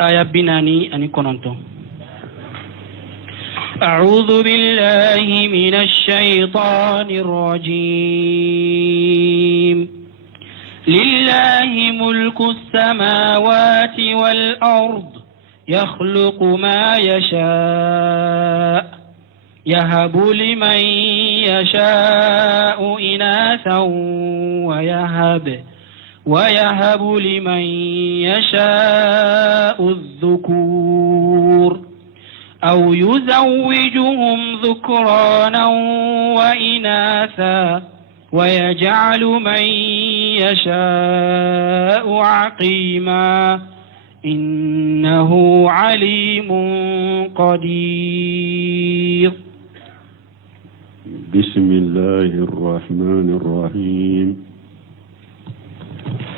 آية بناني أني كننتم. أعوذ بالله من الشيطان الرجيم. لله ملك السماوات والأرض يخلق ما يشاء يهب لمن يشاء إناثا ويهب لمن يشاء الذكور أو يزوجهم ذكرانا وإناثا ويجعل من يشاء عقيما إنه عليم قدير. بسم الله الرحمن الرحيم،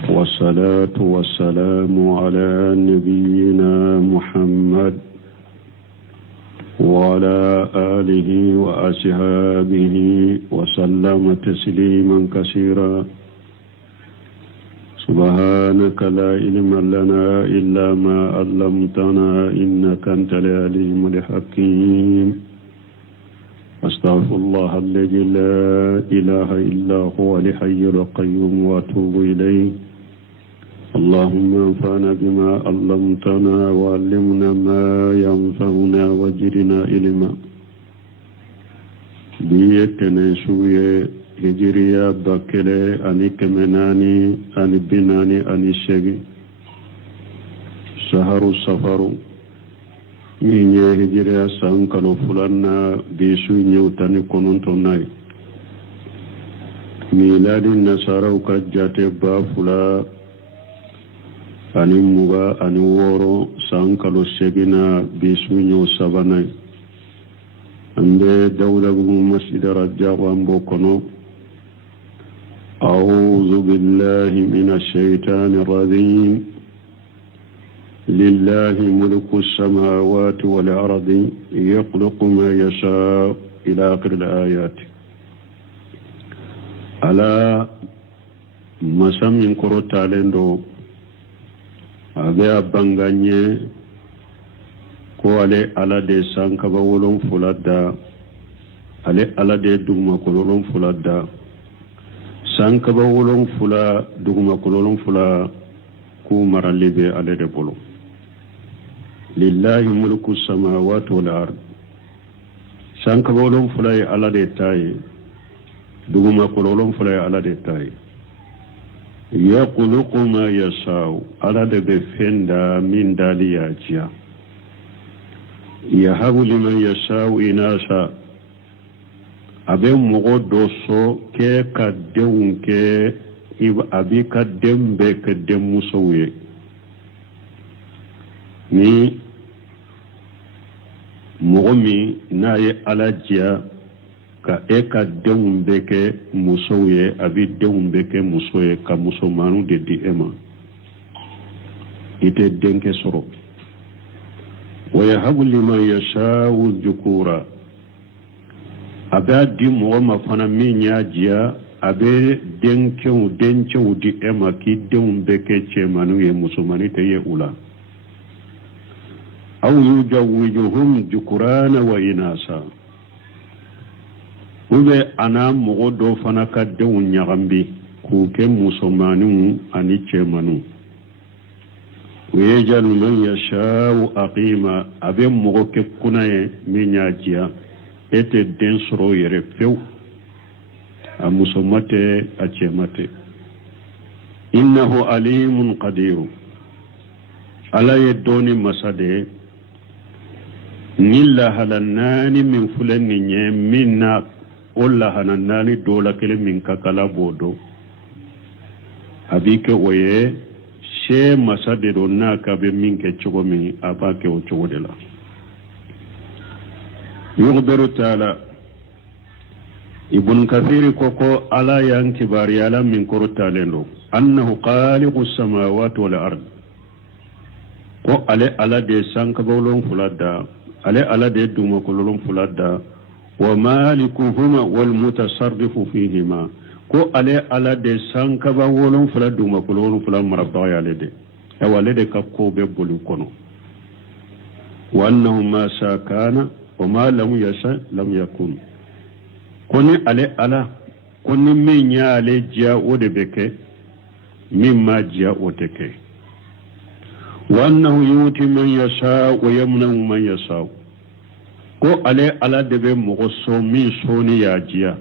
والصلاة والسلام على نبينا محمد وعلى آله وأصحابه وسلم تسليما كثيرا. سبحانك لا علم لنا إلا ما علمتنا إنك أنت العليم الحكيم. أستغفر الله الذي لا إله إلا هو الحي القيوم وأتوب إليه. اللهم انفعنا بما علمتنا وعلمنا ما ينفعنا وزدنا علما. بيتنا شوية هجريا بكلي أني كمناني أني بناني أني شجي شهر السفر من هجريا سانكالو فلانا بيسو نيوتاني كونونتوناي ميلاد النصارى وكجاتي بافلا ani muga ani woro sankalo segina bisunyo sabanai ambe dawla bu masjid rajjawa mbokono. أعوذ بالله من الشيطان الرجيم. لله ملك السماوات والأرض يخلق ما يشاء إلى آخر الآيات. على مسام كروت عليندو abe abanganye ko ale ala de sankaba wolon fulada ale ala de dugma kolon fulada sankaba wolon fula dugma kolon fula ku maralibe ale de bolo. lillahi mulku samawati wal ard sankaba wolon fula ala de tay dugma kolon fula ala de tay. يخلق ما يشاء على بفندا من دالياجيا يهب لمن يشاء إناثا abe mogo doso ke ka denw kɛ abi ka den bɛɛ kɛ denmusow ye. ni mɔgɔ min n'a ye ala diya ka ka denw bɛɛ kɛ musow ye a bɛ denw bɛɛ kɛ muso ye ka musomanw de di e ma. i tɛ denkɛ sɔrɔ. wa yahabu liman yasha'u dhukura a bɛ di mɔgɔ ma fana min y'a diya a bɛ dencɛw di e ma k'i denw bɛɛ kɛ cɛmanw ye musomanw tɛ ye u la. aw yuzawwijuhum dhukurana wa inasa ube ana mɔgɔ dɔ fana ka denw ɲagambi k'u kɛ musomanw ani cɛmanw. ويجعل من يشاء أقيما أبي مغوك كناي من ياجيا إتى دين سرو يرفيو أمسومته أجمته. إنه عليم قدير على يدوني مساده نلا هلناني من فلان منا ولا هلناني دولا كل من كلا بودو أبيك ويه she masadero na ka be min ke cogo min a ba ke o cogo de la. yughbiru taala ibn kathir koko ala yan kibari ala min koro talendo annahu khaliqus samawati wal ard ko ale ala de sanka bawlon fulada ale ala de duma kolon fulada wa malikuhuma wal mutasarrifu fihima ko ale ala de sanka ba wolon fula duma kolon fula maraba ya le de e wale de ka ko be bolu kono وأنه ما شاء كان وما لم يشاء لم يكن كوني على كوني من يالي جاء ودبك مما جاء ودك وأنه يؤتي من يشاء ويمنع من يشاء ko ale ala de be mogo so min soni ya jiya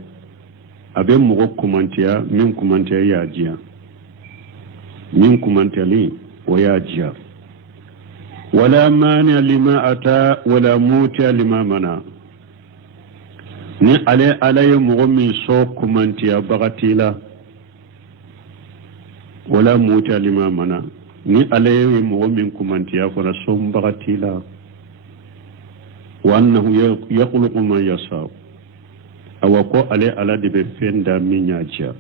abe mogo kumantiya min kumantiya ya jiya min kumantali o ya jiya wala mani lima ata wala muti lima mana ni ale ala ye mogo min so kumantiya bagatila wala muti lima mana ni ale ye mogo min kumantiya fara so bagatila وأنه يخلق من يشاء أو كو على دي بفندا من يجا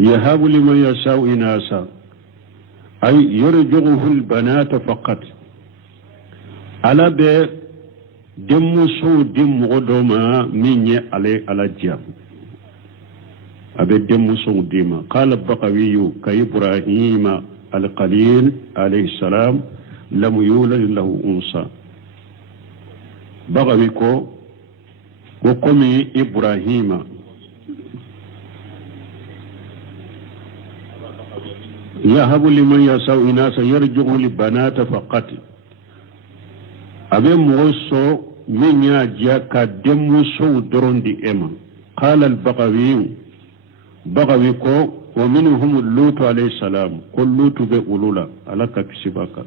يهاب لمن يشاء إناثا أي يرجعه البنات فقط على بي دم سو دم غدوما من على جاب أبي دم سو ديما قال البقوي كإبراهيم القليل عليه السلام لم يولد له أنثى bagawi ko komi ibrahima yahabu liman yasau inasa yarji'u li banata faqat abe moso min ya jaka demu so dorondi ema qala al bagawi ko wa minhum lut alayhi salam kullutu be ulula alaka kisibaka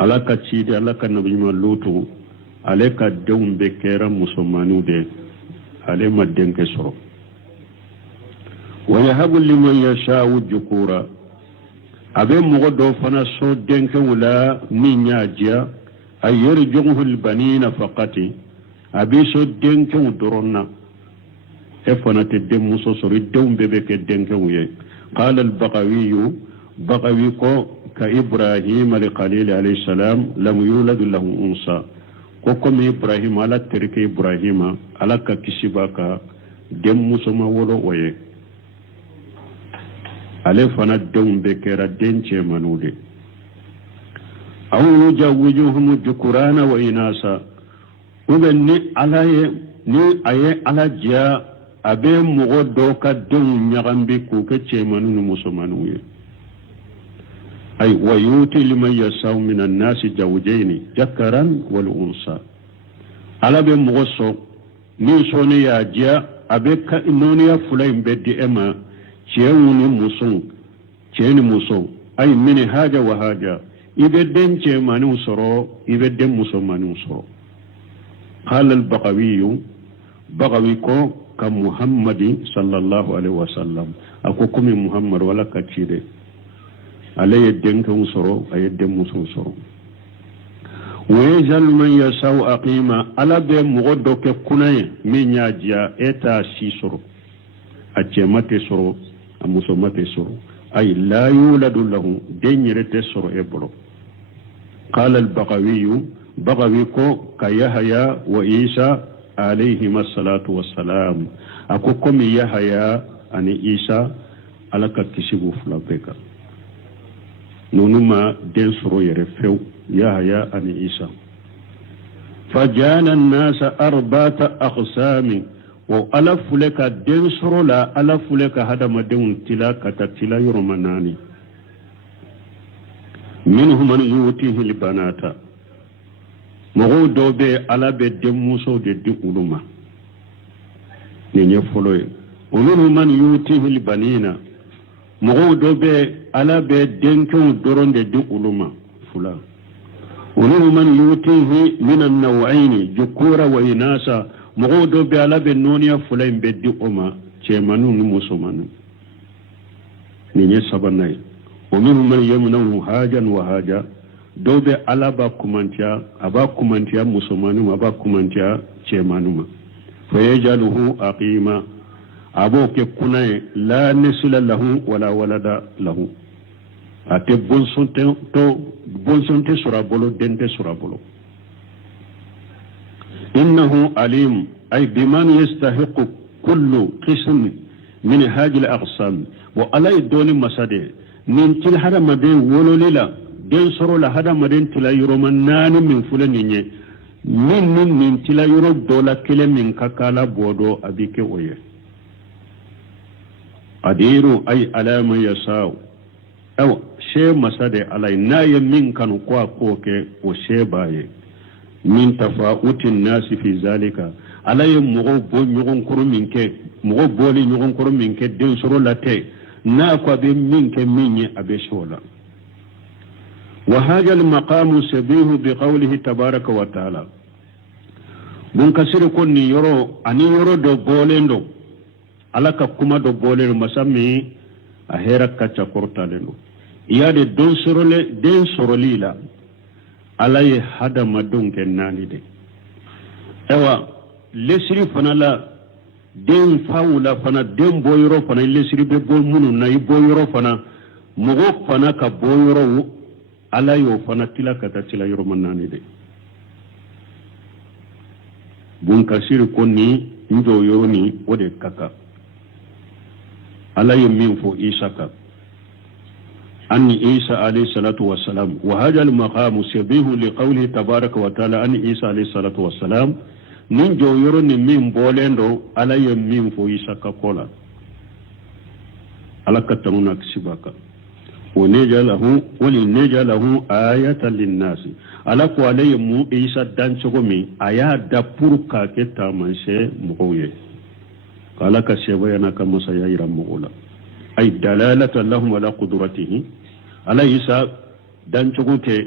alaka cide alaka nabi ma lutu alaka dewum be kera musomanu de ale ma denke soro wa yahabu liman yasha'u dhukura abe mogo do fana so denke wala min yajiya ay yarjuhu albanina faqati abi so denke udoronna e fana te dem muso sori dewum be ke denke wuye qala al-baqawi ko كإبراهيم لقليل عليه السلام لم يولد له أنثى كوكم إبراهيم على ترك إبراهيم على ككسباك دم مسما ولو ويه على فنا دم بكرة دنچ منودي أو يجوجهم ذكرانا وإناثا وبني على ني أي على جاء أبي مغدوك دم نغمبي كوكتش منون مسمانويه أي ويؤتي لمن يشاء من الناس زوجين ذكرا والأنثى على بمغصو نيسوني يا جاء أبيك إنوني فلين بدي إما تشيوني موسو أي من هاجة وهاجة يبدن تشيمانو سرو يبدن مسلمانو سرو قال البقوي كو كمحمد صلى الله عليه وسلم أكوكم محمد ولا كتير عليه الدين كوسرو أي الدين مسوسرو ويجعل من يشاء أقيما على بهم مغدوك كناي من يجيا إتا سيسرو أجمعت سرو أمسومات سرو أي لا يولد له دين يرتسرو إبرو قال البقوي كو كيحيى وإيسى عليهما الصلاة والسلام أكوكم يحيى أن إيسى على كتشبه فلابيكا نونما دين سرو يرفيو يحيى أن إيسى فجعل الناس أربعة أقسام وألف لك دين سرو لا ألف لك هذا مدين تلا كتتلا يرمناني منهم من يؤتيه البنات مغو دوبي على بدين موسو دي أولوما نيني فلوي ومنهم من يؤتيه البنين مغو دوبي على بدين كون درون دي أولوما فلا ومنهم من يؤتيه من النوعين ذكورا وإناثا مغو دوبي على بنونيا فلين بدي أما تيمانون مسلمان نيني سبناي ومنهم من يمنعه هاجا وهاجا دوبي على باكومانتيا أبا كومانتيا مسلمانوما أبا كومانتيا تيمانوما فيجعله أقيما أبوك كناي لا نسل له ولا ولد له أتي بونسونتي سرابولو دنتي سرابولو إنه عليم أي بمن يستحق كل قسم من هذه الأقسام وعلى دون مسادة ننتل هذا مدين ولوليلا den soro la hada maden tila yoro manani min fulani nye min tila yoro dola kele min kakala bodo abike oye adiru ay alama yasaw aw she masade alay naye min kanu kwa koke o she baye min tafautin nasi fi zalika alay mugo bo nyugon kuru minke mugo boli nyugon kuru minke den soro la te na kwa be minke minye abe shola وهذا المقام سبيه بقوله تبارك وتعالى منكسر كوني يرو اني يرو دو بولندو على كما دو بولندو مسمي اهيرا كاتشا كورتالندو يا دي دون سورولي دين سوروليلا على هذا ما دون كناني دي ايوا لسري فنالا دين فاولا فنا دين بويرو فنا لسري بو منو ناي بويرو فنا مغو فنا كبويرو ala yo fana tila kata tila yoro manani de bun kasir konni njo yoro ni ode kaka ala yo min fo isa ka anni isa alayhi salatu wassalam wa hadha al maqam shabihu li qawlihi tabaraka wa taala anni isa alayhi salatu wassalam nin jo yoro ni min bolendo ala yo min fo isa ka kola ala katamuna kisibaka ولنجعله آية للناس ألاك عليه مو إيسا دانشوغمي آية دابوركا كتا منشي مغوية قالك سيبايانا كما سيائر مغولا أي دلالة لهم على قدرته على إيسا دانشوغوكي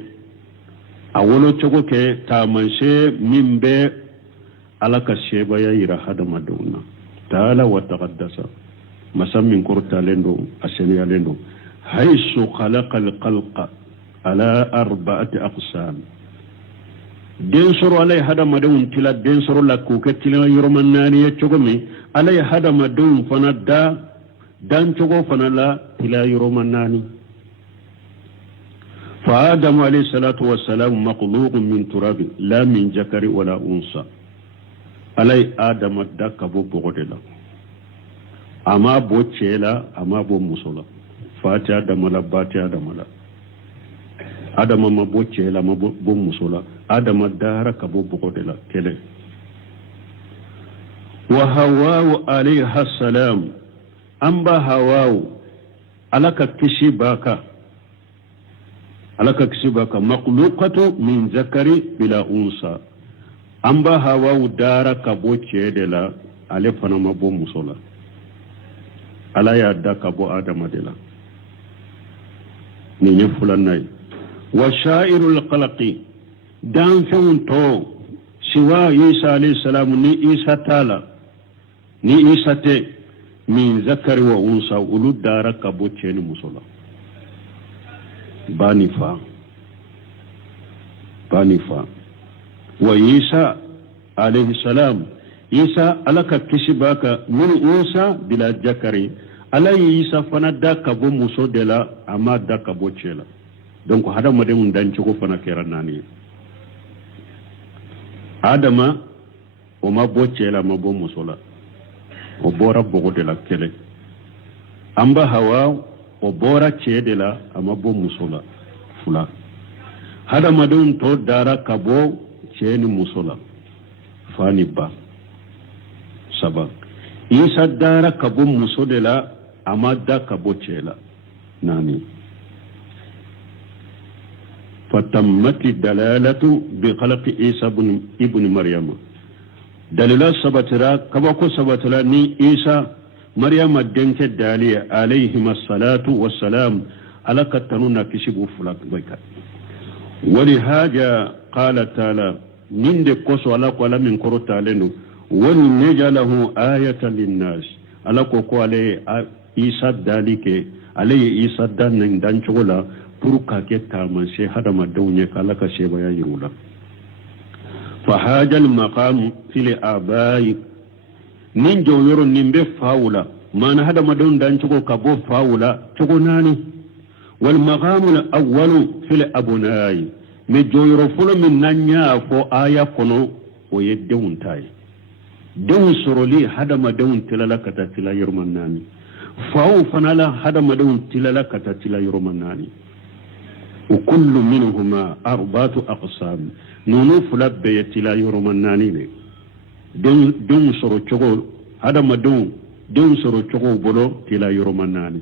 أولو شوغوكي تا منشي من بي ألاك سيبايا هذا مدونا تعالى وتقدس مسمين كورتا لندو أسنيا لندو حيث خلق الخلق على 4 أقسام دين سرو علي هذا مدون تلا دين سرو لكوكة تلا يرمناني يتشغمي علي هذا مدون فندا دان شغو فنلا تلا يرمناني فآدم عليه الصلاة والسلام مخلوق من تراب لا من ذكر ولا أنثى علي آدم دك بو بغدلا أما بو تشيلا أما بو مسولا fatiha da mala batiha da mala adama ma bocce la ma bo musola adama dara ka bo boko de la kele wa hawa alayha salam amba hawa alaka kishibaka makhluqatu min zakari bila unsa amba hawa dara ka bocce de la ale fana ma bo musola ala ya da ka bo adama de la ni fulanay wa sha'irul qalqi dan to siwa isa alayhi salam ni isa tala ni isa te min zakari wa unsa ulud daraka boceni musola banifa wa isa alayhi salam isa alaka kishibaka min unsa bila zakari alay isa fana daka bo muso de la ama daka bo chela donc hada made mun dan ko fana kera nani adama o ma bo chela ma bo muso la o bora bo de la kele amba hawa o bora che de la ama bo muso la fula hada madun to dara kabo cheni muso la fani ba saba isa dara kabo muso de la amada kabochela nani fatammati dalalatu bi khalqi isa ibn maryam dalila sabatira kabako sabatira ni isa maryam denke daliya alayhi assalatu wassalam ala katanuna kishibu fulak bayka ولهذا قال تعالى من دكوس على قال من كرتا لنو ونجعله آية للناس على كوكو عليه isa dalike alaye isa dan dan chola puruka ke taman she hada madawnya kala ka she baya yirula fa hajal maqam fil abai nin joworo nimbe faula mana hada madon dan chogo ka bo faula chogo nani wal maqam al awwal fil abunai me joworo fulo min nanya fo aya kono o yedde untai dun soroli hada madon tilala kata tila yirman nani faw fanala hada madon tilala kata tila yoromanani وكل منهما 4 أقسام نونو فلا بيت لا يرمناني دون سرو تشغو هذا ما دون سرو تشغو بلو تلا يرمناني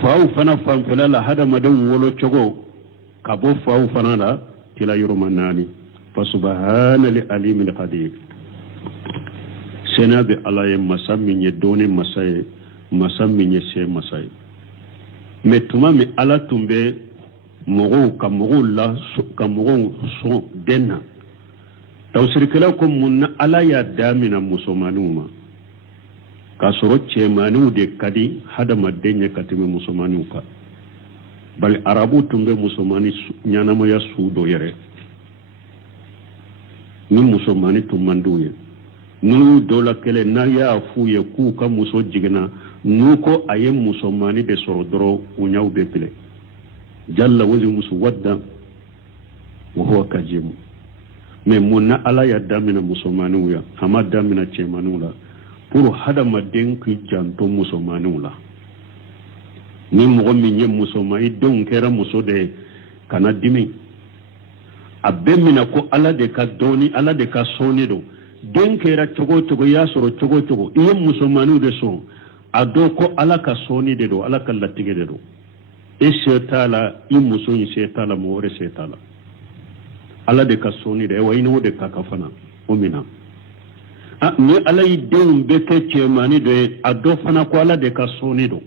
فاو فنا فان فلا هذا ما دون ولو تشغو كابو فاو فنا لا تلا يرمناني فسبحان العليم القدير سنابي الله مسامي يدوني مسامي يسي مساي متما مي على تنبي مغو كمغو لا كمغو سو دنا توسركلاكم من على يا دامنا مسلمانوما كسرو تشمانو دي كدي هذا ما دنيا كتمي مسلمانوكا بل عربو تنبي مسلماني نانا ما يسودو يره ni musulmani tumanduye nu dola kele na ya fuye ku ka muso jigina nu ko aye musulmani de soro doro unyaw be pile jalla wazi musu wadda wa huwa kajim me munna ala ya damina musulmani uya ama damina chemanu la pour hada maden ki janto musulmani la ni mo mi nye musulmani don kera muso de kana dimi abemina ko ala de ka doni ala de ka soni do don kera togo ya soro togo iye musulmanu de so ado ko ala ka soni de do ala ka latige de do e setala i muso yi setala mo re setala ala de ka soni de wa ino de ka kafana omina ni ala yi den be ke chemani de ado fana ko ala de ka soni do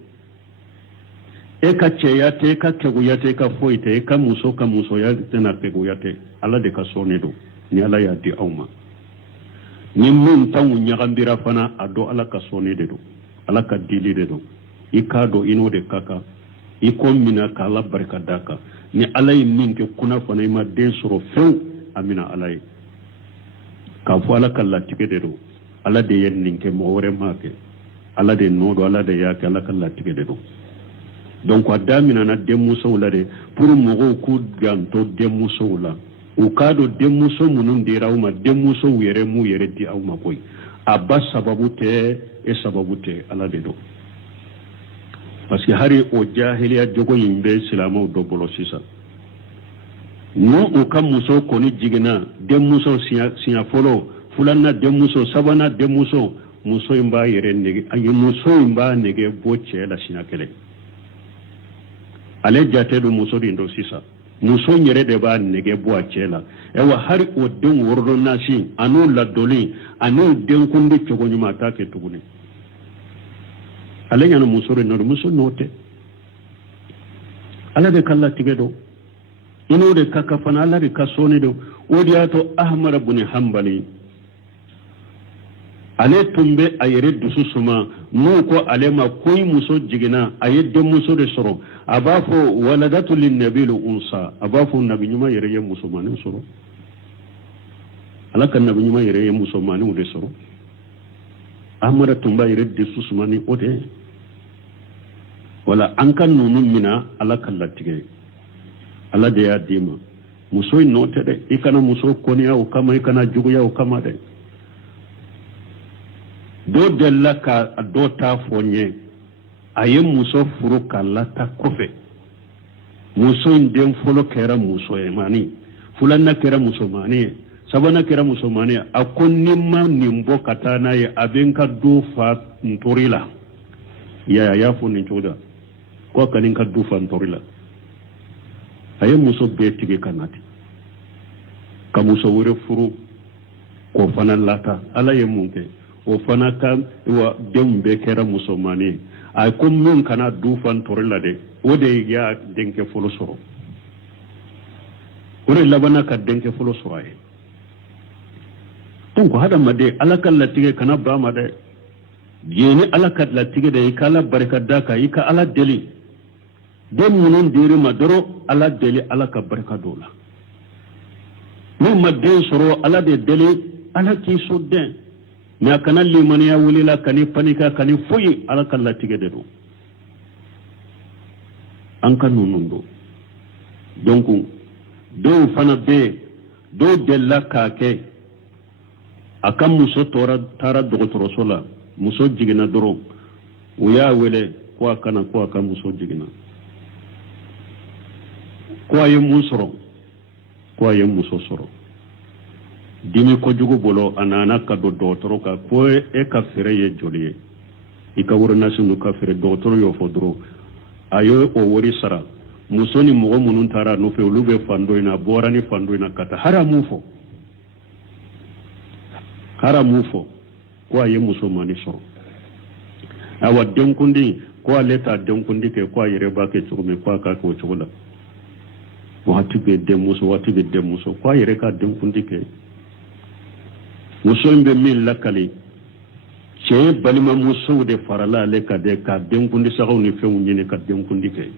e ka cheyate ka teguyate ka foite ka muso ya tena teguyate ala de ka soni do ni ala ya di awma ni mun tawu nyagambira fana ado ala ka soni de do ala ka dili de do ikado ino de kaka iko mina ka ala barka daka ni ala yi minke kuna fana ima den soro few amina ala yi ka fo ala ka latike de do ala de yen ninke mo wore make ala de nodo ala de yake ala ka latike de do donc adamina na demuso la de pour mogo ku ganto demuso la o kado demuso munun dira uma demuso yere mu yere di awma koy abba sababu te e sababu te ala de do parce que hari o jahiliya jogo yimbe islamo do bolo sisa no o kam muso koni jigina demuso siya folo fulanna demuso sabana demuso muso imba yere nege ayi muso imba nege boche la siya kele ale jate do muso dindo sisa muso nyere de ba nege bo acela ewa hari o den wordo nasi anu la doli anu den kundi chogo nyuma take tuguni ale nyana muso re no muso note ala de kala tigedo ino de kakafana ala de kasoni do odiato ahmad ibn hanbali ale tumbe ayere dusu suma mu ko ale ma koy muso jigina ayedde muso de soro abafo waladatu lin nabil unsa abafo nabi nyuma yere ye muso manu soro alaka nabi nyuma yere ye muso manu de soro amara tumba yere dusu suma ni ode wala ankan nunu mina alaka latige ala de ya dima muso note de ikana muso koniya o kama ikana juguya o kama de do della ka do ta fonye aye muso furu kala ta kofe muso ndem folo kera muso e mani fulanna kera muso mani sabana kera muso mani akonni ma nimbo katana ye abenka do fa ntorila ya funi choda ko kanin ka do fa ntorila aye muso betige kanati ka muso wore furu ko fana lata ala ye munke o fana ka wa dembe kera musomani ay ko mun kana du fan torilla de o de ya denke folo soro o de labana ka denke folo soro ay donc hada made alaka latige kana ba ma de yene alaka latige de kala barka daka ika ala deli dem munun dire ma doro ala deli alaka barka dola mu madde soro ala de deli ala ki sodden mais kana limaniya wulila kani panika kani foyi ala kala tige de do an ka nunundo donc do fana be do della ka ke akam muso tora tara dogotoro sola muso jigina doro uya wele ko akana ko akam muso jigina kwa ye musoro kwa ye musosoro dimi ko jugo bolo anana ka do dotoro ka ko e ka fere ye joliye ika wurna sunu ka fere dotoro yo fodro ayo o wori sara musoni mogo munun tara no fe ulube fandoina borani fandoina kata haramu fo ko ye musomani so awa denkundi ko leta denkundi ke ko yere ba ke chume ko ka ko chula wati be demuso ko yere ka denkundi ke muso be min lakali che balima muso de farala le ka de ka denkundi sa ni fe nyine ka denkundi ke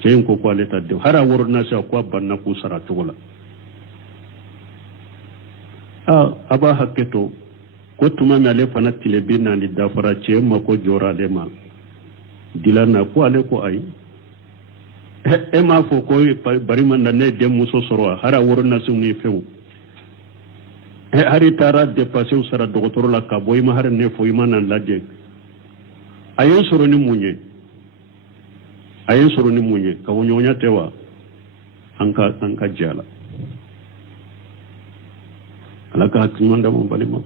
che ko leta de hara worna sa ko banna ku sara chula aba hakketo ko tuma mi ale fana tile bi nandi dafara ce ma ko jora le ma dilana ko ale ko ay e ma fo ko bari man ne de muso soro hara worna suni few e hari tara de passew sara docteur la ka boy ma har ne fo ima nan ladje ayen soro ni munye ka wonyonya tewa anka jala alaka tunanda mo balima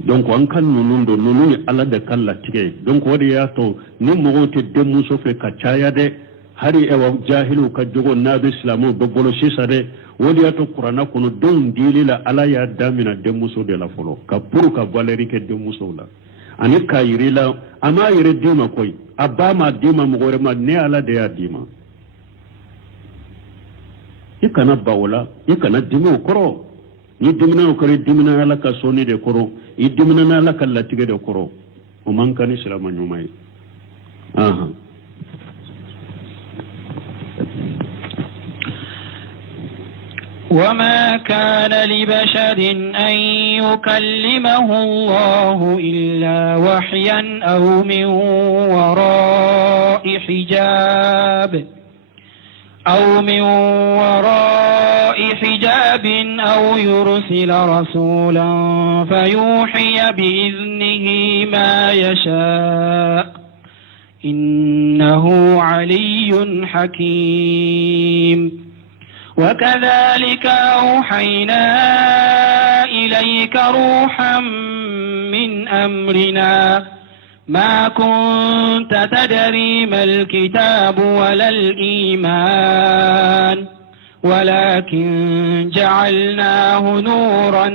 donc an kan nunu ala da kalla tige donc wadi ya to ni mo te de muso fe ka caya de hari e wa jahilu ka jogo nabi islamu do bolo sisare wadi ya to qur'ana kono don dilila ala ya damina de muso de la folo ka pour ka valeri ke de muso la ani ka yirila ama yire dima koy abama dima mo gore ma ne ala de ya dima ikana bawla ikana dimo koro ni dimina ko dimina ala ka soni de koro i dimina ala ka latige de koro o man kan islam nyumai aha وما كان لبشر أن يكلمه الله إلا وحيا أو من وراء حجاب أو يرسل رسولا فيوحي بإذنه ما يشاء إنه علي حكيم وكذلك أوحينا إليك روحا من أمرنا ما كنت تدري ما الكتاب ولا الإيمان ولكن جعلناه نورا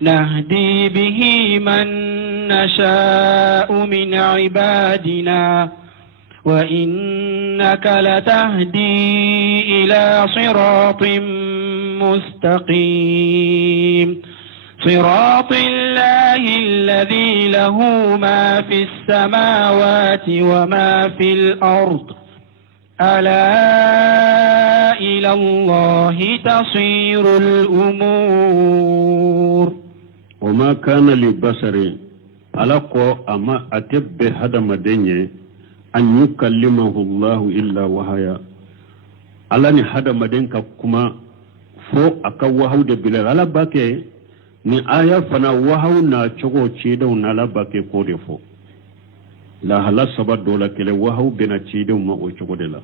نهدي به من نشاء من عبادنا وإنك لتهدي إلى صراط مستقيم صراط الله الذي له ما في السماوات وما في الأرض ألا إلى الله تصير الأمور وما كان لبشر على قو أما أتب هذا مدني أن يكلمه الله إلا وحيا على هذا مدنك كما فو أكوهو دبلا على باكي ni aya fana wahaw na chogo chido na la bake ko defo la hala sabado la kele wahaw bena chido ma o chogo de la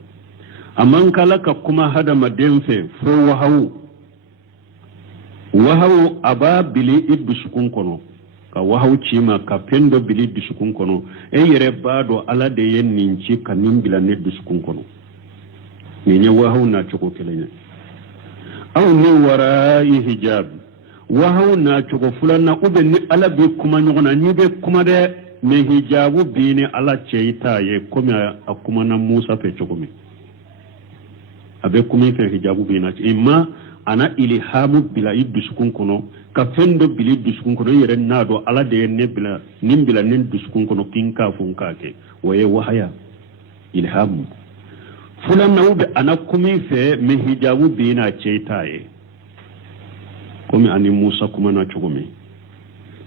amman kala ka kuma hada madenfe fo wahaw aba bili iddu sukun kono ka wahaw chima ka pendo bili iddu sukun kono e yere bado ala de yen ninchi ka nimbila ne iddu sukun kono ni wahaw na chogo kele ne aw ni wara'i hijab wahaw na chogo fulana ube ni ala be kuma nyona ni be kuma de me hijabu bini ala cheita ye komi akuma na Musa pe chogo mi abe kuma fe hijabu bina imma ana ilhamu bila idusukun kono ka fendo bila idusukun kono yere nado ala de ne bila nimbila nen dusukun kono kinka funka ke waye wahaya ilhamu fulana ube ana kuma fe me hijabu bina cheita ye komi ani Musa kuma na chugumi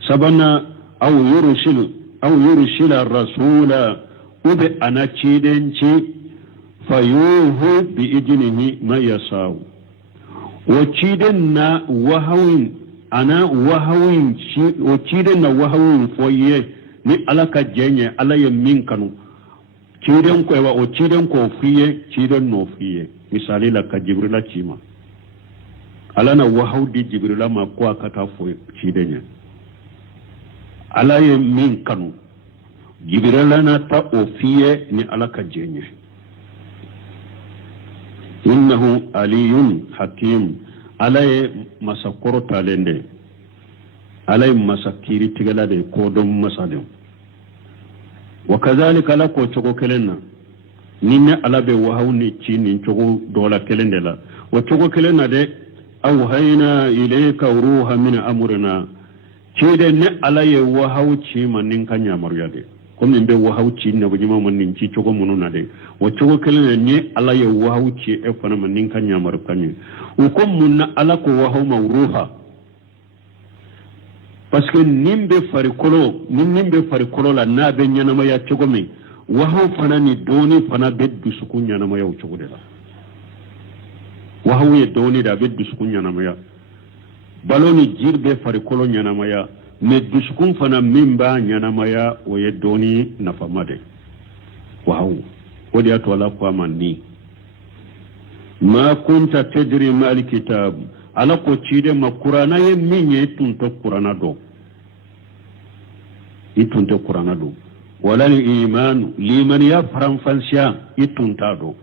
sabana au yurshila rasula ube ana chidenchi fayuhu bi idnihi ma yasau wa chiden na wahawin ana wahawin chi wa chiden na wahawin foye ni alaka jenye ala min kanu ciden ko wa o ciden ko fiye ciden no fiye misali la ka jibrila cima ala na wahaudi jibrila ma ko akata fo cidenya ala ye min kanu jibrila na ta o fiye ni ala ka jenye innahu aliyun hakim ala ye masakoro talende ala ye masakiri tigala de ko don masale wa kazalika la ko chogo kelenna ninne ala be wahawni ci nin chogo dola kelende la wa chogo kelenna de awhayna ilayka ruha min amrina ci de ne ala ye wahawci man nin kanya maryade comme be wahawci ne bujima man nin ci chogo mununa de wa chogo kelenna ne ala ye wahawci e fana man nin kanya mar kanye o ko munna ala ko wahaw mawruha parce que nimbe farikolo la na be nyanama ya chogo me wahaw fana ni doni fana be dusuku nyanama ya chogo de la wahaw ye doni da be dusuku nyanama ya baloni jirbe farikolo nyanama ya me dusuku fana mimba nyanama ya o ye doni na famade wahaw wodi ato ala ko amani ma kunta tadri mal kitab ala ko cide ma qur'ana ye minye tunto qur'ana do itunto qur'ana do wala iman liman ya faranfalsiya itunta do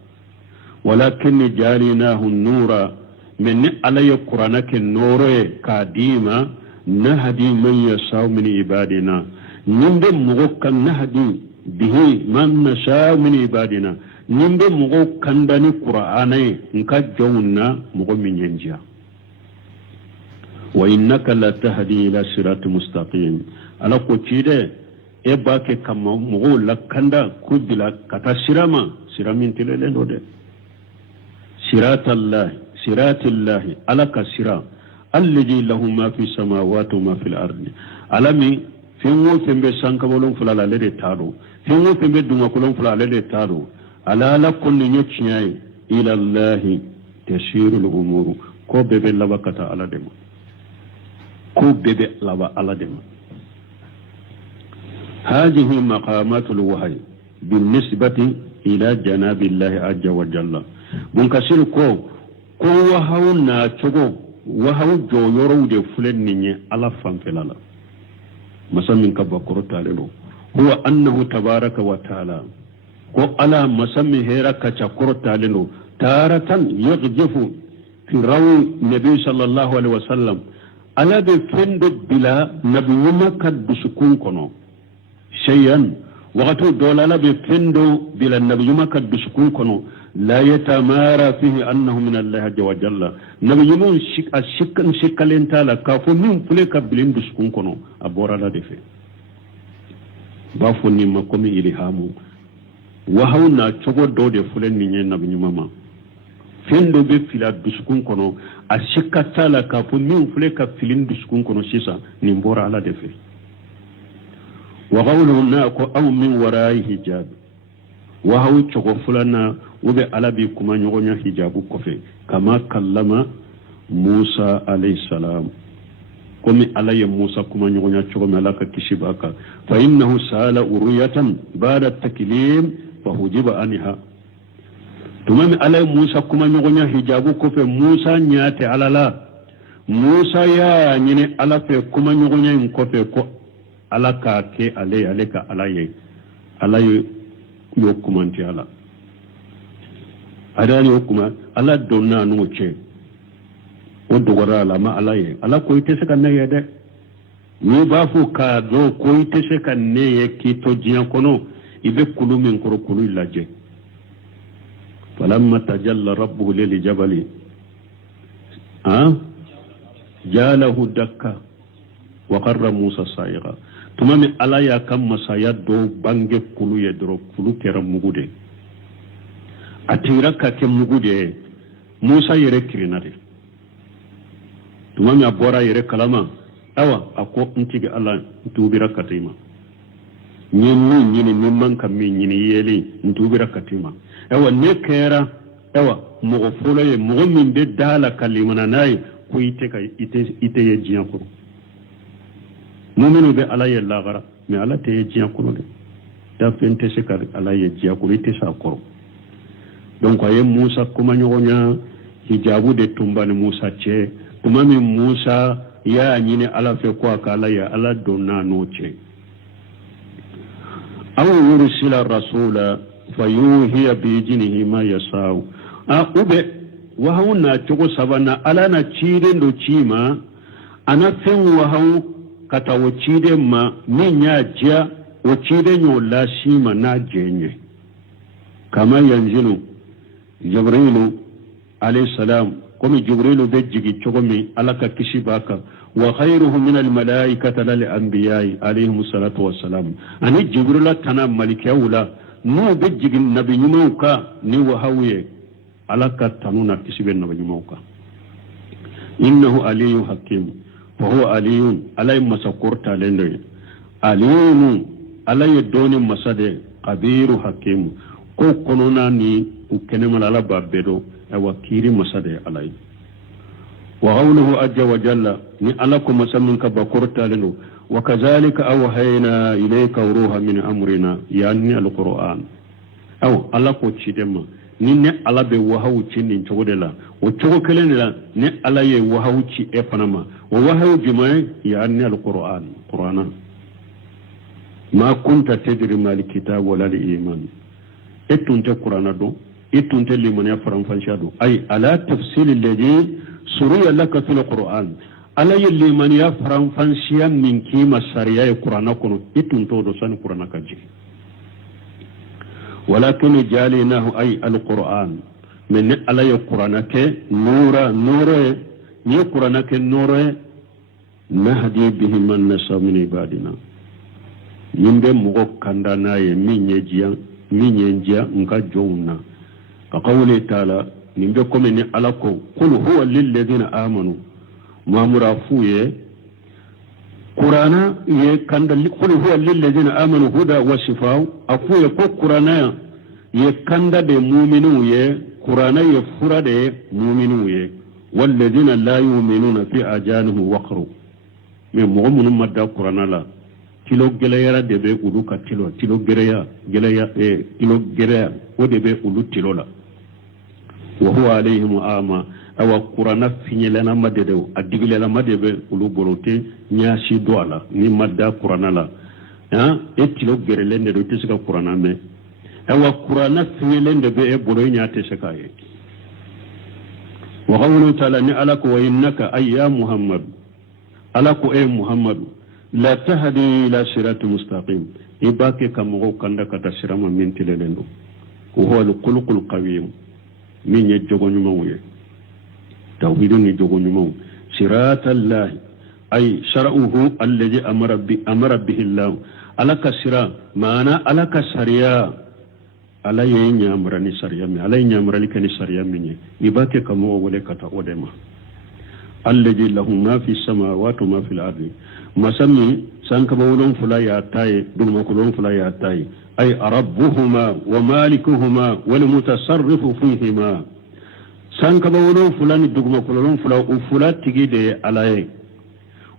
walakin jalinahu nura min ala ya qur'ana ke nore kadima nahdi man yasha min ibadina nimbe mugo kan nahdi bihi man nasha min ibadina nimbe mugo kandani qur'ana nka jawna mugo minyenja وإنك لا تهدي إلى صراط مستقيم على قتيده إباك كما مغول لكندا كدلا كتا سرامين تلين دودة صراط الله على كسرا الذي له ما في السماوات وما في الأرض علمي في مو تنبي سانكبولون فلا لدي تارو في مو تنبي دمكولون فلا لدي تارو على لكل نيتشناي إلى الله تسير الأمور كو بيبي لبكتا على دمو ko bebe laba ala dema هذه مقامات الوحي بالنسبة إلى جناب الله عز وجل منكسر كو وهو ناتشو وهو جو يرو دي فلن نيني على فانفلالا مثلا من كبكرو تعالى هو أنه تبارك وتعالى كو على مسمي هيرا كتشكرو تعالى تارة يغجف في روي النبي صلى الله عليه وسلم ala be fendo bila nabiyuma kaddu sukun kono shay'an waqtu dola ala be fendo bila nabiyuma kaddu sukun kono la yatamara fihi annahu min Allah azza wa jalla nabiyuma shikkan shikkalenta la ka fo min fule ka bilin sukun kono abora la defe ba fo ni makomi ilhamu wa hawna chogo do de fule ni nyen nabiyuma ma fendo be fila dusukun kono a shikata la ka fo min fule ka filin dusukun kono sisa ni mbora ala defe wa qawluhu na ko aw min wara'i hijab wa haw chogo fulana ube ala bi kuma nyogonya hijabu kofe kama kallama Musa alayhi salam komi ala ya Musa kuma nyogonya chogo mala ka kishibaka fa innahu sala uruyatan ba'da taklim fa hujiba anha tumami alay Musa kuma nyogonya hijabu kofe Musa nyate alala Musa ya nyine ala fe kuma nyogonya kofe ko ala ka ke ale ka alaye yo kumanti ala adani yo kuma ala donna no che o dogora ala ma alaye ala ko ite se kan ne yede ni ba fu ka do ko ite se kan ne ye ki to jiyan kono ibe kulu min koro kulu laje فلما تجلى ربه للجبل جاله دكا وقر موسى صائغا تمام على يا كم مسايا دو بانج كلو يدرو كلو كرم مغودي اتيرا كم مغودي موسى يركرنا دي تمام ابورا يركلما اوا اكو انتي الله نتوبي ركاتيما nyini mimman kammi nyini yeli ntubira katima ewa ne kera ewa mogo folo ye mogo min be dala kalimana nay ko ite ye jiyan ko muminu be ala ye lagara me ala te ye jiyan ko de ta fente se ka ala ye jiya ko ite sa koro donc aye Musa kuma nyonya hijabu de tumbani Musa che kuma min Musa ya nyine ala fe ko akala ya ala donna no che aw yursila rasula fayuhiya bi jinihi ma yasau ube wahawna chogo sabana ala na chire ndo chima ana fen wahaw kata wo chire ma minya jia wo chire nyo la shima na jenye kama yanzilu jibrilu alayhi salam komi jibrilu be jigi chogo mi alaka kishibaka wa khayruhum min al malaikati lil anbiya'i alayhim salatu wassalam ani jibrila tana malikawla no be jigi nabi nyumauka ni wahawiye alaka tanuna kisibe nabi nyumauka innahu aliyyun hakim fa huwa aliyyun alay masakurta lende aliyyun alay doni masade qabiru hakim ko konona ni ukenema la babbedo wakiri masade alay wa qawluhu ajja wa jalla ni alakum masamminka bakurta lendo وكذلك أوحينا إليك روحا من أمرنا يعني القرآن أو الله كوتشيدما ni ala be wahawu cinin cogodela o cogo kelenela ni ala ye wahawu ci e panama o wahawu jumay ya anni alquran qur'ana ma kunta tadri mal kitab wala al iman etunte qur'ana do etunte liman ya faran fanshado ay ala tafsil alladhi suriya laka fil qur'an ala ye liman ya faran fanshiya min kima sariya e qur'ana kono etunto do san qur'ana kaji ولكن جاليناه أي القرآن من على القرآن نورا ني قرآن نورا نهدي به من نشاء من عبادنا يمبي مغو كاندانا من ينجيا نكا جونا كقوله تعالى يمبي كومني علىكو قل هو للذين آمنوا ما مرافوه قرآن يكندل قل هو للذين آمنوا هدى وشفاء أقول يقول قرآن يكندل مؤمنون قرآن يفرد مؤمنون والذين لا يؤمنون في أجانهم وقروا من مؤمن مدى قرآن لا تلو جليا دبي أولوكا تلو جليا تلو جليا ودبي أولو تلو لا وهو عليهم آما awa qur'ana finyelana madede adigilana madebe ulu borote nyaasi doala ni madda qur'ana la etilo gerelende do tisika qur'ana me awa qur'ana finyelende be e boro nyaate sakaye wa qawlu ta'ala ni alako wa innaka ayya muhammad alako e muhammad la tahdi ila sirati mustaqim ibake kamugo kanda kata sirama mintilelendo huwa al-qulqul qawim min yajjogo nyumawe توحيد نجوم صراط الله أي شرعه الذي أمر به الله ألك سرا معنا ألك سريا على ينامرني سريا على ينامرني كني سريا مني يباك كمو ولكتا ودما الذي له ما في السماوات وما في الأرض مسمي سانكبولون فلا ياتاي دمكولون فلا ياتاي أي ربهما ومالكهما والمتصرف فيهما sankaba wolo fulani duguma kolon fula ufula tigi de alaye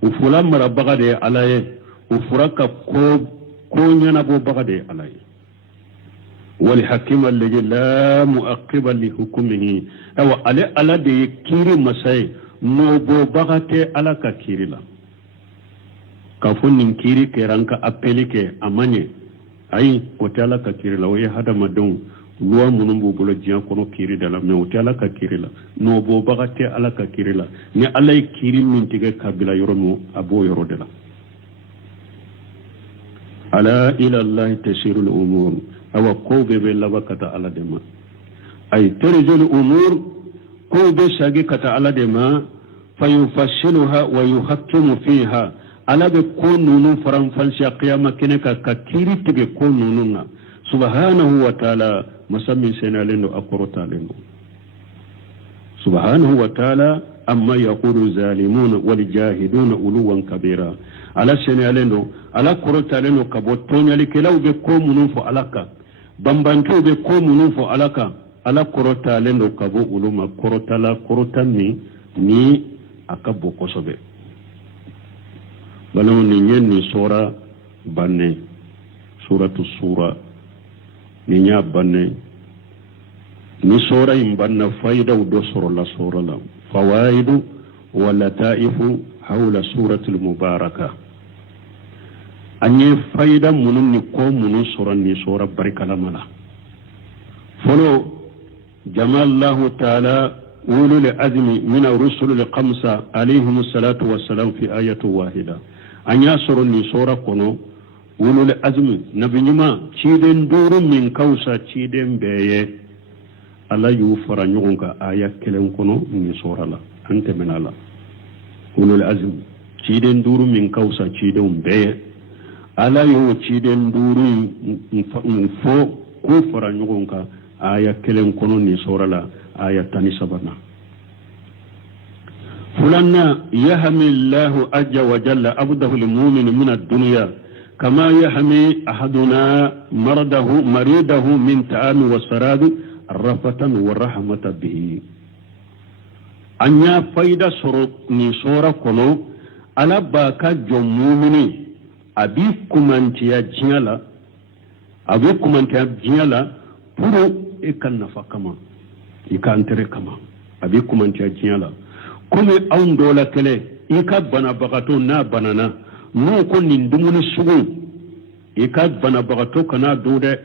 ufula marabaga de alaye ufura ka ko nyana bo baga de alaye wal hakim alladhi la mu'aqqiba li hukmihi aw ala de kiri masai no bo baga te ala ka kiri la ka funnin kiri ke ranka appeli ke amanye ai ko tala ka kiri la way hada madon luwa munun bu bolo jiya kono kiri dala me wote ala ka kiri la no bo bagate ala ka kiri la ni ala kiri min tige kabila yoro no abo yoro dala ala ila allah tasiru al umur aw ko be be labakata ala dema ay tarjul umur ko be shagi kata ala dema fayufassiluha wa yuhakkimu fiha ala be ko nunu faram fansi qiyamah keneka ka kiri tige ko nununga subhanahu wa ta'ala مسمي سنالين أقرطا لنو سبحانه وتعالى أما يقول الظالمون والجاهدون أولوا كبيرا على سنالين على قرطا لنو كبوتون يلك لو بكم ننفو علىك بمبانتو بكم ننفو علىك على قرطا لنو كبو أولوما قرطا لا قرطا ni أكبو قصبه بلو نين سورة بني suratu sura ni nya banne ni sura imbanna faida do sura la sura la fawaidu wa lataifu hawla suratul mubaraka anye faida munun ni ko munun sura ni sura barikala mala folo جمع الله تعالى أولو العزم من الرسل الخمسة عليهم الصلاة والسلام في آية واحدة أن يسر النسورة كنو أولو العزم نبي نما تشيدن دور من كوسا تشيدن بيه ألا يوفر نيونك آية كلام كنو نسورة لا أنت من الله أولو العزم تشيدن دور من كوسا تشيدن بيه ألا يو تشيدن دور فو كوفر نيونك aya kelen kono ni sorala aya tani sabana fulanna yahmi Allah azza wa jalla abdahu almu'min min ad-dunya kama yahmi ahaduna maridahu min ta'ami wa sarad rafatan wa rahmatan bihi anya faida soro ni sora kono ala baka jommumini abi kumantiya jiala puro ikan nafa kama ikan tere kama abi kumantiya jiala kome aun dola kele ika bana bagato na banana no ko nindumuni sugu ika bana bagato kana dode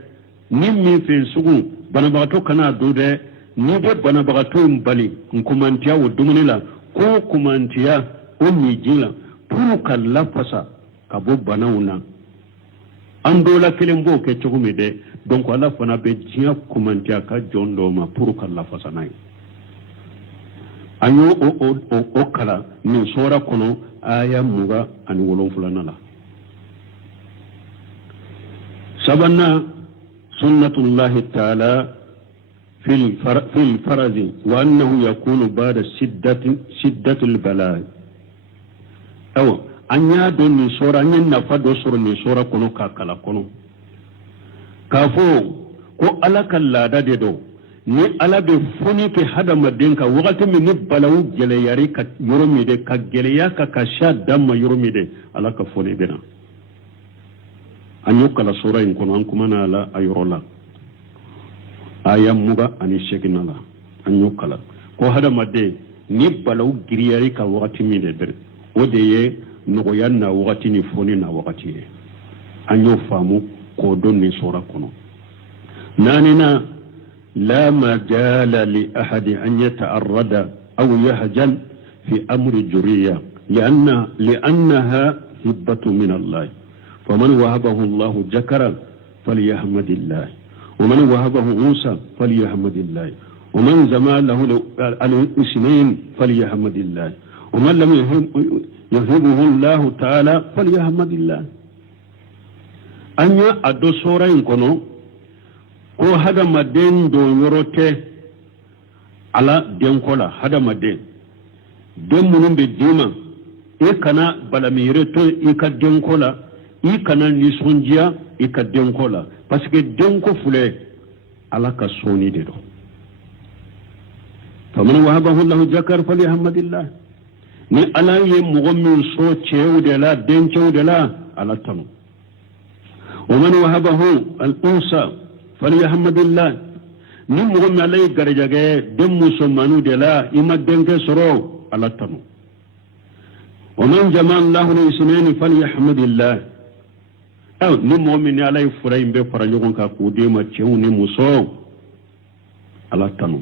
ni mi fe sugu bana bagato kana dode ni be bana bagato mbali kumantiya wo dumuni la ko kumantiya o mi jila puro kala pasa kabo bana una an dola kelen bo ke chugumi de donc ala fana be jiya kumantiya ka jondo ma pour kala fasanai anyo o kala ni sora kono aya muga ani wolon fulana la sabanna sunnatullahi ta'ala fil farz wa annahu yakunu ba'da shiddatil bala aw anya do ni sora nyen na fa do soro ni sora kono ka kala kono kafo ko ala kallada de do ni ala be foni ke hada madenka wakati mi ni balawu gele yari ka yoromi de ka gele ya ka sha damma yoromi de ala ka foni bena anyo kala sura in kono an kuma na ala ayrola aya muga ani shekina la anyo kala ko hada madde ni balawu giriyari ka wakati mi de ber o de ye nogoyan na wakati ni foni na wakati ye anyo famu ko don ni sura kono nanina la majala li ahadi an yata'arrada aw yahjan fi amri juriya لأنها هبة من الله فمن وهبه الله ذكرا فليحمد الله ومن وهبه أنثى فليحمد الله ومن زما له الاثنين فليحمد الله ومن لم يهبه الله تعالى فليحمد الله anya ado sora kono ko hada maden do yorote ala denkola hada maden den munun be dima e kana balamire to e ka denkola e kana nisonjia e ka denkola parce que denko fule ala ka soni de do faman wahabahu Allah zakar falhamdulillah ni ala ye mugammin so cewde la den cewde la ala tanu ومن وهبه الأنثى فليحمد الله نمغم عليه غرجاغي دم سمانو دلا إما دنك سرو على التنو ومن جمع الله الاثنين فليحمد الله أو نمغم عليه فرين بفرنجون كاكوديما تشوني مسو على التنو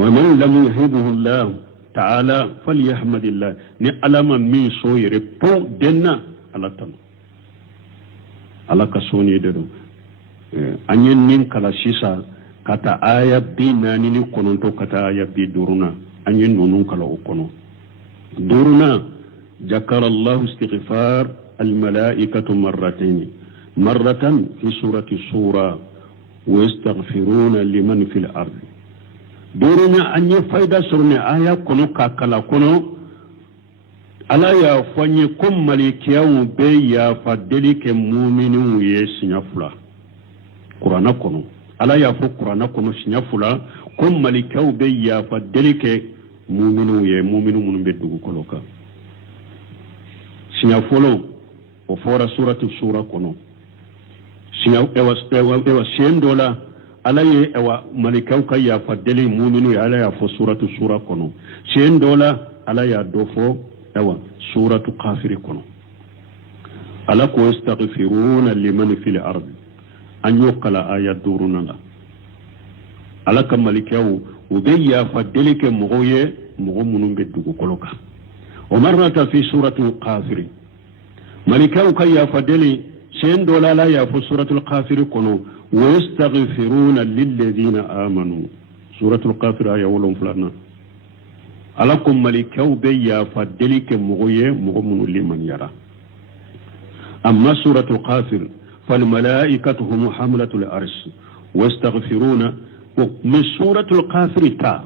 ومن لم يهبه الله تعالى فليحمد الله نعلم من سوير بو دنا على التنو ala ka soni de do anyen nin kala sisa kata aya bi nani ni kononto kata aya bi duruna anyen nonun kala o kono duruna jakara Allah istighfar al malaikatu marratan fi surati sura wa yastaghfiruna liman fil ard duruna anye faida surne aya kono ka kala kono ala ya fanye kom malikiyawu be ya fadeli ke mu'minu ye sinyafula qur'ana kono ala ya fo qur'ana kono sinyafula kom malikiyawu be ya fadeli ke mu'minu mun be dugu koloka sinyafolo o fora suratu sura kono ewa sen dola ala ye ewa malikaw ka yafa deli muminu ya ala ya fo suratu sura kono sen dola ala ya do fo ewa suratu kafiri kono ala ko yastaghfiruna liman fil ard an yuqala ayat duruna ala ka malikaw ube yafa deli ke mogoye mogo munun be dugu koloka o marrata fi suratu kafiri malikaw ka yafa deli sen dola la ya fo suratul kafir kono wa yastaghfiruna lilladhina amanu suratul kafir aya wolon fulana alakum malikaw be ya fa delike mogoye mogomunu liman yara amma suratul kafir fal malaikatu hum hamlatul arsh wastaghfiruna min suratul kafir ta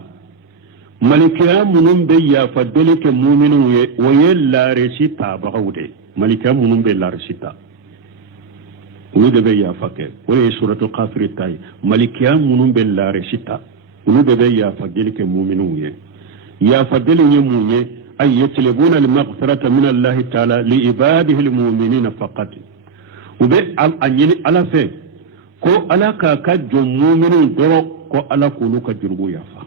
malika munun be ya fa delike mu'minu wa yalla resita bagawde malika munun be la resita ulu de be ya fake wala suratul kafir tay malikiya munun be la resita ulu de be ya fadil ke mu'minun ye ya fadil ye mu'min ay yatlubuna al maghfirata min Allah ta'ala li ibadihi al mu'minina faqat ube anyini ala fe ko ala ka jo mu'minun doro ko ala kulu ka jirbu ya fa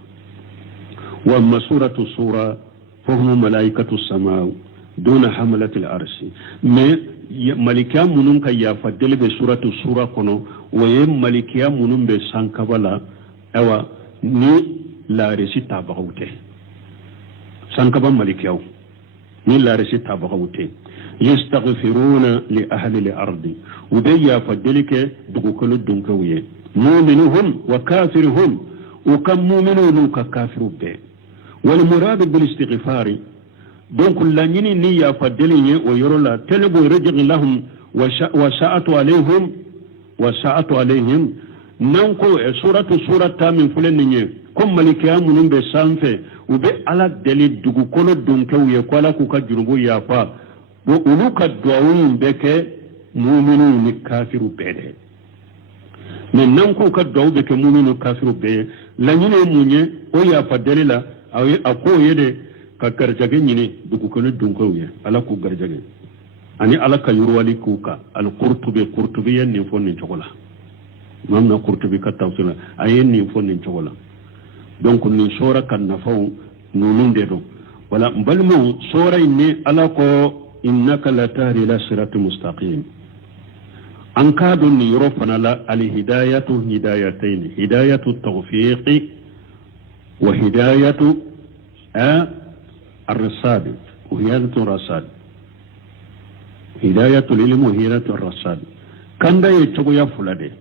wa amma suratu sura fa hum malaikatu samaa duna hamalatil arshi mais malikiya munun ka yafa delbe suratu sura kono waye malikiya munun be sankabala ewa ni la resita bagawte sankaba malikiya ni la resita bagawte yastaghfiruna li ahli al-ard udayya fadelike dugukulu dunkawiye mu'minuhum wa kafiruhum ukam mu'minun ka kafiru be wal murad bil istighfari donc la ñini ni ya fa deligne o yorola telebo rajul lahum wa sa'atu alayhim nan ko surata min fulenni comme malikiya munun be sanfe ube ala deli dugu kono dunkew ye ko ala ku ka jurubu ya fa wo uluka duawun beke mu'minu ni kafiru bede mais nan ko ka duawu beke mu'minu kafiru be la ñini munye o ya fa delila awi ako yede ka garjage ñini dugu kono dunkow ye ala ku garjage ani ala ka yurwali kuka al qurtubi yen ni fonni chogola mamna qurtubi ka tawsila ayen ni fonni chogola donc ni sora kan nafaw nununde do wala mbalmu sora ni ala ko innaka la tahdi ila siratal mustaqim an ka don ni yoro fanala al hidayatu hidayatayn hidayatu tawfiq wa hidayatu الرصاد وهيادة الرصاد هداية العلم وهيادة الرصاد كان دا يتشغو يفلده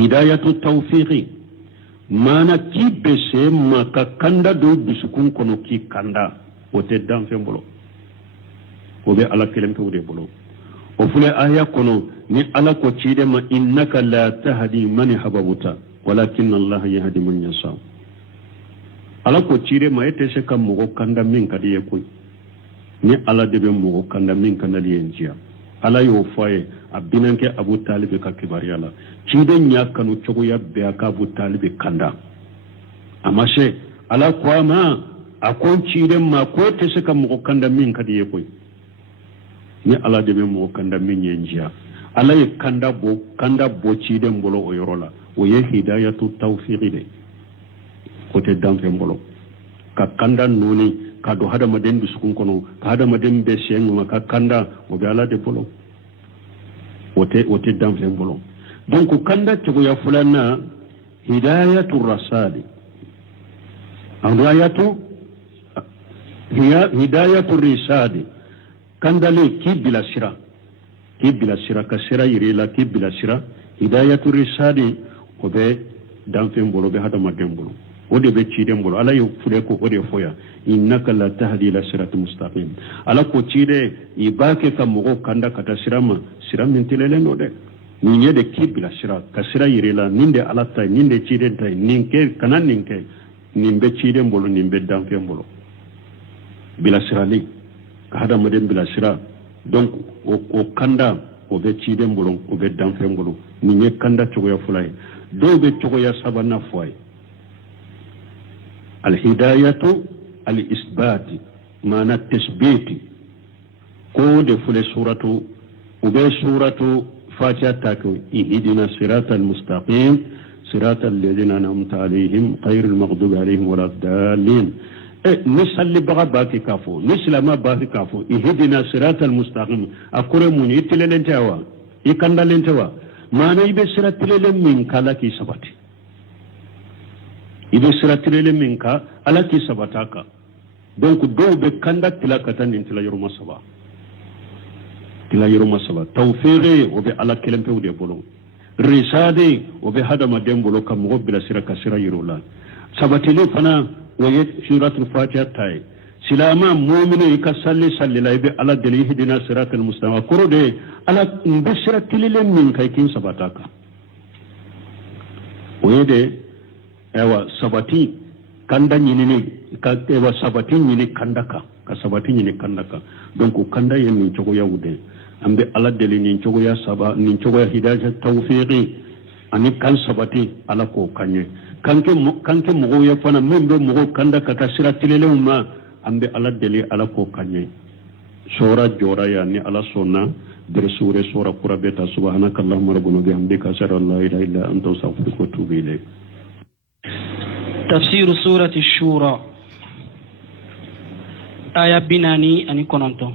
هداية التوفيق ما نكي بسيما كاندا دو بسكون كنو كي كاندا وتدام في مبلو وبي على كلمة ودي بلو وفلي آية كنو ني على كوتشيد ما إنك لا تهدي من حببتا ولكن الله يهدي من يشاء ala ko cire ma ete se kam mo kanda min kadi e koy ni ala debe mo kanda min kana lienjia ala yo foye abinanke abu talib ka kibari ala cide nya kanu chogo ya be aka abu talib kanda amashe ala ko ma akon cire ma ko te se kam mo kanda min kadi e koy ni ala debe mo kanda min yenjia ala e kanda bo cide mbolo o yorola o ye hidayatu tawfiqi de kote danfe mbolo ka kanda noni ka do hada maden bi sukun kono ka hada maden be sengu ka kanda o be ala de bolo wote danfe mbolo donc kanda to ya fulana hidayatu rasali hidayatu hiya hidayatu risadi kanda le kibila sira ka sira yirila kibila sira hidayatu risadi ko be danfe mbolo be hada maden mbolo wode be cide mbolo ala yo fule ko wode foya innaka la tahdi ila siratal mustaqim ala ko cide ibake kam mo kanda kata siram min tilele no de ni yede kibla sira ka sira yirela ninde ala tay ninde cide tay ninke kanan ninke nimbe cide mbolo nimbe danfe mbolo bila sirali ka hada modem bila sira donc o kanda o be cide mbolo o be danfe mbolo ni nye kanda to ya fulay do be to ya sabana foy الهداية الإثبات معنى التثبيت كود فل سورة وبي سورة فاتحة تاكو اهدنا الصراط المستقيم صراط الذين أنعمت عليهم غير المغضوب عليهم ولا الضالين. نسال بغا باكي كافو نسلم باكي كافو اهدنا الصراط المستقيم اكرمون يتللنتوا يكندلنتوا ما نيبه صراط من كالاكي سباتي ibe siratirele min ka ala ki sabata ka donc dow be kanda tila katan tila yoroma saba tawfiqi o be ala kelempe de bolo risade o be hadama dem bolo kam go bila sira ka sira yirola sabatile fana waye suratul fatiha tay silama mu'minu ka salli la be ala dali hidina siratal mustaqim koro de ala be siratirele min kai kin sabata ka waye de ewa sabati kanda nyini ka ewa sabati nyini kandaka ka sabati nyini kandaka donc kanda yen min chogo ya wude ambe ala deli nin chogo ya saba nin chogo ya hidayah tawfiqi ani kan sabati ala ko kanye kanke mo ya fana membe mo kandaka ka siratilele umma ambe ala deli ala ko kanye sura jora ya ni ala sonna der sura qurabeta subhanakallahumma rabbuna bihamdika ashhadu an la ilaha illa anta astaghfiruka wa atubu ilayk. تفسير سورة الشورى آية بناني أني كننتو